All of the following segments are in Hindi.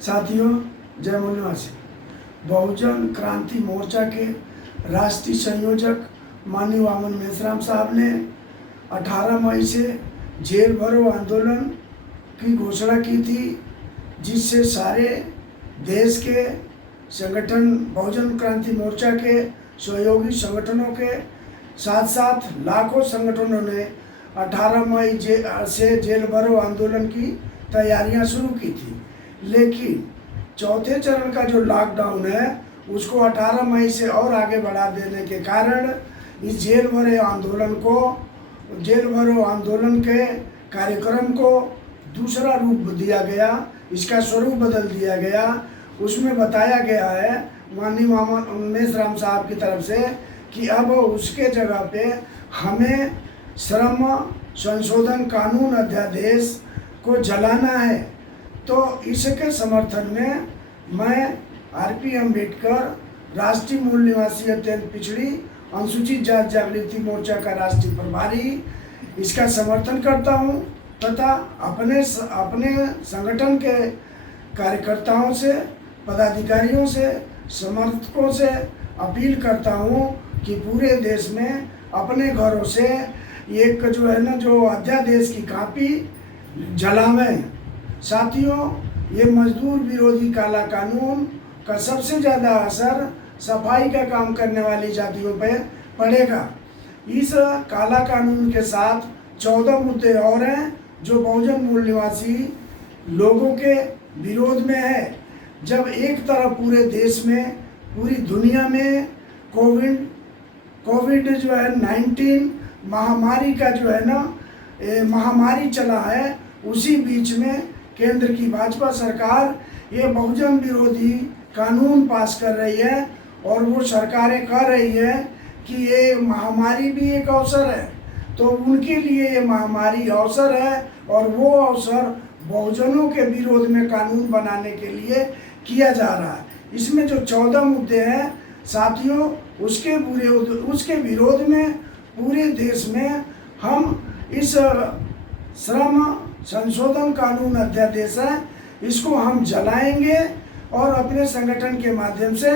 साथियों, जय मुनिवासी। बहुजन क्रांति मोर्चा के राष्ट्रीय संयोजक माननीय वामन मेश्राम साहब ने 18 मई से जेल भरो आंदोलन की घोषणा की थी, जिससे सारे देश के संगठन बहुजन क्रांति मोर्चा के सहयोगी संगठनों के साथ साथ लाखों संगठनों ने 18 मई से जेल भरो आंदोलन की तैयारियां शुरू की थी। लेकिन चौथे चरण का जो लॉकडाउन है उसको 18 मई से और आगे बढ़ा देने के कारण इस जेल भरो आंदोलन के कार्यक्रम को दूसरा रूप दिया गया, इसका स्वरूप बदल दिया गया। उसमें बताया गया है माननीय वामन मेश्राम साहब की तरफ से कि अब उसके जगह पे हमें श्रम संशोधन कानून अध्यादेश को जलाना है। तो इसके समर्थन में मैं आरपी अम्बेडकर राष्ट्रीय मूल निवासी अत्यंत पिछड़ी अनुसूचित जाति जागृति मोर्चा का राष्ट्रीय प्रभारी इसका समर्थन करता हूं तथा अपने संगठन के कार्यकर्ताओं से, पदाधिकारियों से, समर्थकों से अपील करता हूं कि पूरे देश में अपने घरों से एक जो अध्यादेश की कॉपी जलावें। साथियों, ये मजदूर विरोधी काला कानून का सबसे ज़्यादा असर सफाई का काम करने वाली जातियों पर पड़ेगा। इस काला कानून के साथ 14 मुद्दे और हैं जो बहुजन मूल निवासी लोगों के विरोध में है। जब एक तरफ पूरे देश में, पूरी दुनिया में कोविड 19 महामारी का महामारी चला है, उसी बीच में केंद्र की भाजपा सरकार ये बहुजन विरोधी कानून पास कर रही है और वो सरकारें कह रही है कि ये महामारी भी एक अवसर है। तो उनके लिए ये महामारी अवसर है और वो अवसर बहुजनों के विरोध में कानून बनाने के लिए किया जा रहा है। इसमें जो 14 मुद्दे हैं साथियों, उसके विरोध में पूरे देश में हम इस श्रम संशोधन कानून अध्यादेश है, इसको हम जलाएंगे और अपने संगठन के माध्यम से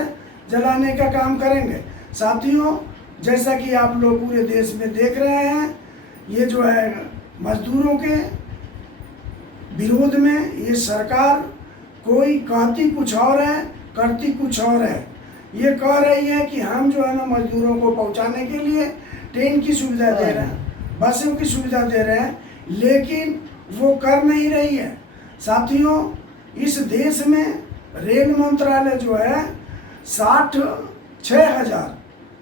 जलाने का काम करेंगे। साथियों, जैसा कि आप लोग पूरे देश में देख रहे हैं, ये मजदूरों के विरोध में ये सरकार कोई कहती कुछ और है, करती कुछ और है। ये कह रही है कि हम मजदूरों को पहुंचाने के लिए ट्रेन की सुविधा दे रहे हैं, बसों की सुविधा दे रहे हैं, लेकिन वो कर नहीं रही है। साथियों, इस देश में रेल मंत्रालय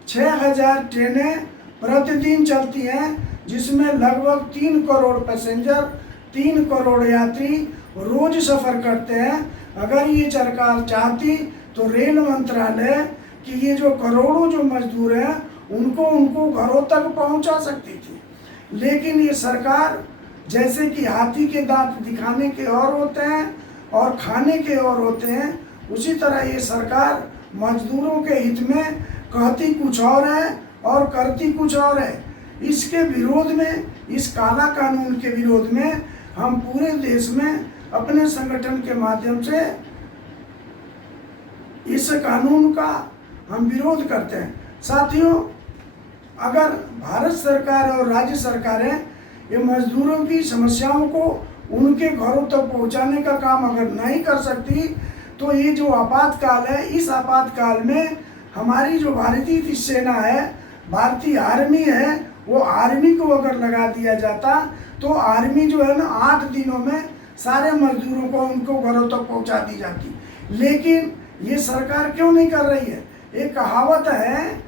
6,000 ट्रेनें प्रतिदिन चलती हैं, जिसमें लगभग 3 करोड़ पैसेंजर, 3 करोड़ यात्री रोज सफ़र करते हैं। अगर ये सरकार चाहती तो रेल मंत्रालय कि ये करोड़ों मजदूर हैं उनको घरों तक पहुंचा सकती थी। लेकिन ये सरकार जैसे कि हाथी के दांत दिखाने के और होते हैं और खाने के और होते हैं, उसी तरह ये सरकार मजदूरों के हित में कहती कुछ और है और करती कुछ और है। इसके विरोध में, इस काला कानून के विरोध में हम पूरे देश में अपने संगठन के माध्यम से इस कानून का हम विरोध करते हैं। साथियों, अगर भारत सरकार और राज्य सरकारें ये मजदूरों की समस्याओं को उनके घरों तक पहुंचाने का काम अगर नहीं कर सकती, तो ये जो आपातकाल है, इस आपातकाल में हमारी जो भारतीय सेना है, भारतीय आर्मी है, वो आर्मी को अगर लगा दिया जाता तो आर्मी 8 दिनों में सारे मजदूरों को उनको घरों तक पहुंचा दी जाती। लेकिन ये सरकार क्यों नहीं कर रही है? एक कहावत है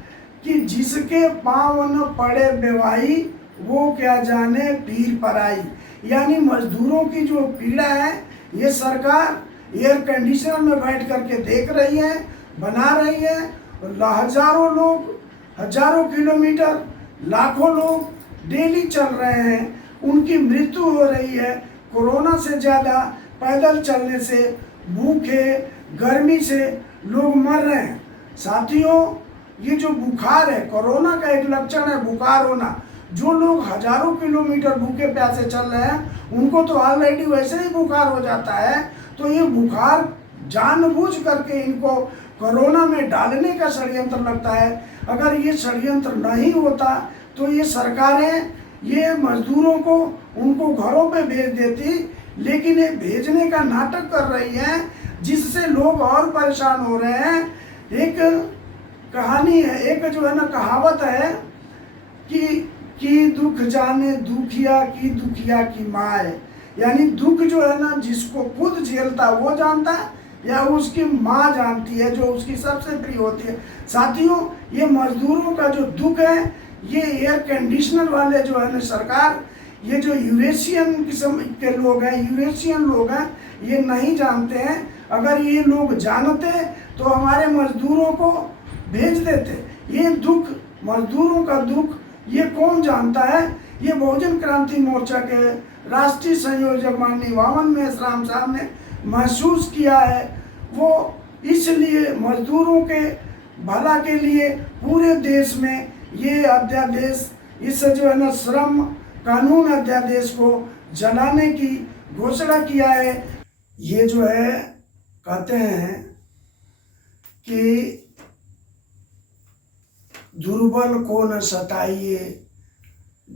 कि जिसके पाँव न पड़े बेवाई, वो क्या जाने पीर पराई। यानी मजदूरों की जो पीड़ा है, ये सरकार एयर कंडीशनर में बैठ करके देख रही है, बना रही है। हजारों लोग, हजारों किलोमीटर, लाखों लोग डेली चल रहे हैं, उनकी मृत्यु हो रही है। कोरोना से ज़्यादा पैदल चलने से, भूखे, गर्मी से लोग मर रहे हैं। साथियों, ये जो बुखार है, कोरोना का एक लक्षण है बुखार होना। जो लोग हजारों किलोमीटर भूखे प्यासे चल रहे हैं, उनको तो ऑलरेडी वैसे ही बुखार हो जाता है। तो ये बुखार जानबूझ करके इनको कोरोना में डालने का षड्यंत्र लगता है। अगर ये षड्यंत्र नहीं होता तो ये सरकारें ये मजदूरों को उनको घरों पे भेज देती, लेकिन ये भेजने का नाटक कर रही है, जिससे लोग और परेशान हो रहे हैं। एक कहानी है, एक जो है ना कहावत है कि दुख जाने दुखिया की माए, यानी दुख जो है ना जिसको खुद झेलता वो जानता है या उसकी माँ जानती है जो उसकी सबसे प्रिय होती है। साथियों, ये मजदूरों का जो दुख है, ये एयर कंडीशनर वाले जो है ना सरकार, ये जो यूरेशियन किस्म के लोग हैं, यूरेशियन लोग हैं, ये नहीं जानते हैं। अगर ये लोग जानते तो हमारे मजदूरों को भेज देते। ये दुख, मजदूरों का दुख, ये कौन जानता है? ये बहुजन क्रांति मोर्चा के राष्ट्रीय संयोजक माननीय वामन मेश्राम साहब ने महसूस किया है। वो इसलिए मजदूरों के भला के लिए पूरे देश में ये अध्यादेश, इस जो है ना श्रम कानून अध्यादेश को जलाने की घोषणा किया है। ये जो है कहते हैं कि दुर्बल को न सताइए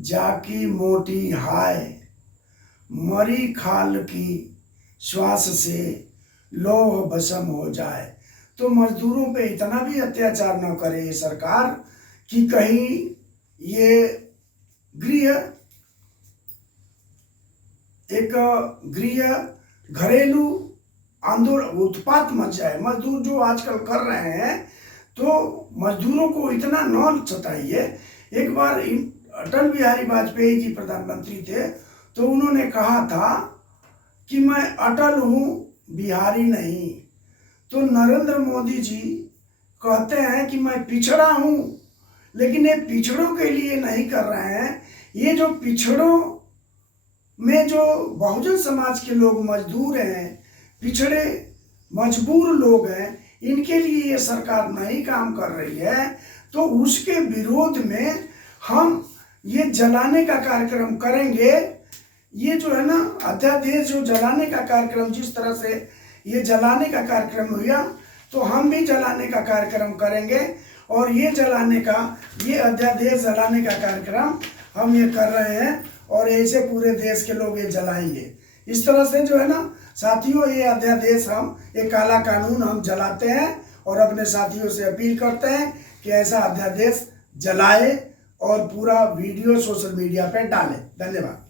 जाकी मोटी हाय, मरी खाल की श्वास से लौह भस्म हो जाए। तो मजदूरों पे इतना भी अत्याचार न करे ये सरकार कि कहीं ये गृह घरेलू आंदोलन उत्पात मच जाए। मजदूर जो आजकल कर रहे हैं, तो मजदूरों को इतना न सताइए। एक बार अटल बिहारी वाजपेयी जी प्रधानमंत्री थे, तो उन्होंने कहा था कि मैं अटल हूँ, बिहारी नहीं। तो नरेंद्र मोदी जी कहते हैं कि मैं पिछड़ा हूँ, लेकिन ये पिछड़ों के लिए नहीं कर रहे हैं। ये जो पिछड़ों में जो बहुजन समाज के लोग मजदूर हैं, पिछड़े मजबूर लोग हैं, इनके लिए ये सरकार नहीं काम कर रही है। तो उसके विरोध में हम ये जलाने का कार्यक्रम करेंगे। ये जो है ना अध्यादेश जो जलाने का कार्यक्रम, जिस तरह से ये जलाने का कार्यक्रम हुआ, तो हम भी जलाने का कार्यक्रम करेंगे। और ये जलाने का, ये अध्यादेश जलाने का कार्यक्रम हम ये कर रहे हैं, और ऐसे पूरे देश के लोग ये जलाएंगे। इस तरह से जो है ना साथियों, ये अध्यादेश हम, ये काला कानून हम जलाते हैं, और अपने साथियों से अपील करते हैं कि ऐसा अध्यादेश जलाए और पूरा वीडियो सोशल मीडिया पे डालें। धन्यवाद।